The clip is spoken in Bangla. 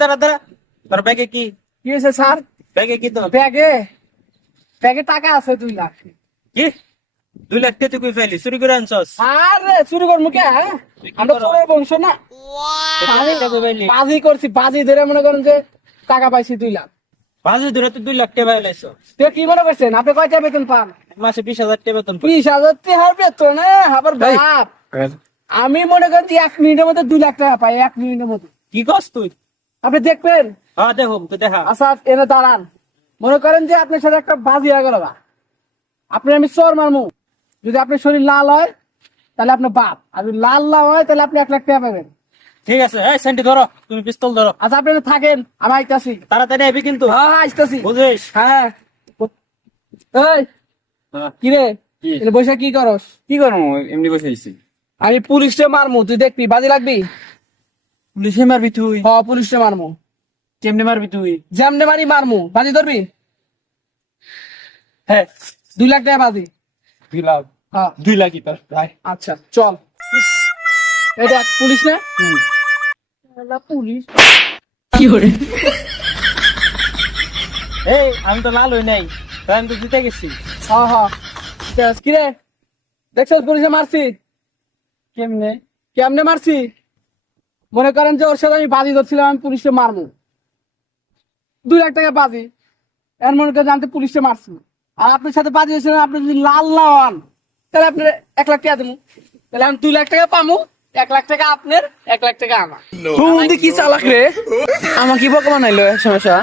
দাঁড়া দাঁড়া, তোর ব্যাগে কি? কি হয়েছে স্যার? ব্যাগে কি তোর? ব্যাগে ব্যাগে টাকা আছে 2 লাখ। কি 2 লাখ টাকা তুই কই ফেলি? চুরি করে আনছস? আরে চুরি করবো কে? আমরা চোরের বংশ না। বাজি করছি, বাজি ধরে মনে করেন যে টাকা পাইছি 2 লাখ। বাজে ধরে তুই 2 লাখ টাকা পাইলাইছ? তো কি মনে করছেন আপনি কয়টা বেতন পান? মাসে 20,000 টাকা বেতন পাই। 20,000 টাকার বেতন? আবার বাপ, আমি মনে করেন যে 1 মিনিটের মধ্যে 2 লাখ টাকা পাই, 1 মিনিটের মধ্যে। কি কস তুই? আপনি দেখবেন? হ্যাঁ দেখো তো, দেখা। আচ্ছা এনে দাঁড়ান, মনে করেন যে আপনার সাথে একটা বাজি হয়ে গেল, আপনি আমি চোর মারমু। যদি আপনার শরীর লাল হয় তাহলে আপনার বাপ, আর যদি লাল না হয় তাহলে আপনি 1 লাখ টাকা পাবেন। ঠিক আছে, এই সেন্টি ধরো, তুমি পিস্তল ধরো। আচ্ছা আপনি থাকেন, আমি আইতাছি। তাড়াতাড়ি আইবি কিন্তু, হ্যাঁ আইতাছি। বুঝিস? হ্যাঁ এই কিরে, কি? এখানে বসে কি করস? কি করবো, এমনি বসে আছি। আমি পুলিশে মারমু, তুই দেখবি। বাজি লাগবি? পুলিশে মারবি তুই? হ পুলিশে মারমু। কেমনে মারবি তুই? যেমনে মারি মারমু। বাজি ধরবি? হ্যাঁ 2 লাখ টাকা বাজি। 2 লাখ? হ্যাঁ 2 লাখই তোর ভাই। আচ্ছা চল। এটা পুলিশ না? পুলিশ এই আমি তো লাল হই নাই, তাই আমি তো জিতে গেছি। হ্যাঁ হ্যাঁ কিরে দেখছ পুলিশে মারছি? কেমনে? কেমনে মারছি? মনে করেন যে ওর সাথে আমি বাজি ধরছিলাম, আমি পুলিশে মারবো। 2 লাখ টাকা বাজি, এর মনে করেন আমি পুলিশে মারছি। আর আপনার সাথে বাজি হয়েছিলাম, আপনি যদি লাল না হন তাহলে আপনার 1 লাখ টাকা দেবো। তাহলে আমি 2 লাখ টাকা পাবো, 1 লাখ টাকা আপনার, 1 লাখ টাকা আমার। তুই কি চালাক রে? আমার কি বোকা বানাইলো সমস্যা?